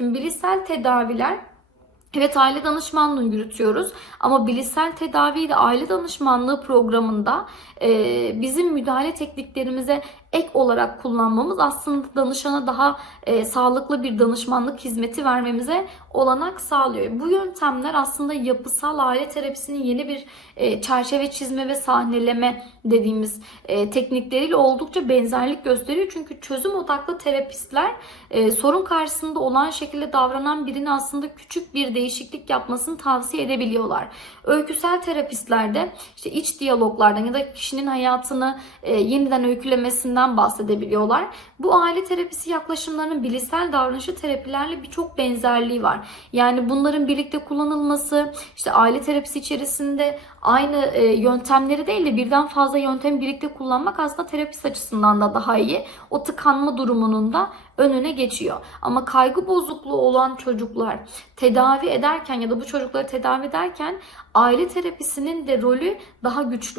Şimdi bilişsel tedaviler Evet aile danışmanlığı yürütüyoruz ama bilişsel tedavi de aile danışmanlığı programında e, bizim müdahale tekniklerimize ek olarak kullanmamız aslında danışana daha e, sağlıklı bir danışmanlık hizmeti vermemize olanak sağlıyor. Bu yöntemler aslında yapısal aile terapisinin yeni bir e, çerçeve çizme ve sahneleme dediğimiz e, teknikleriyle oldukça benzerlik gösteriyor. Çünkü çözüm odaklı terapistler e, sorun karşısında olan şekilde davranan birini aslında küçük bir değişiklik yapmasını tavsiye edebiliyorlar. Öyküsel terapistler de işte iç diyaloglardan ya da kişinin hayatını e, yeniden öykülemesinden bahsedebiliyorlar. Bu aile terapisi yaklaşımlarının bilişsel davranışı terapilerle birçok benzerliği var. Yani bunların birlikte kullanılması, işte aile terapisi içerisinde aynı e, yöntemleri değil de birden fazla yöntemi birlikte kullanmak aslında terapist açısından da daha iyi. O tıkanma durumunun da önüne geçiyor. Ama kaygı bozukluğu olan çocuklar tedavi ederken ya da bu çocukları tedavi ederken aile terapisinin de rolü daha güçlü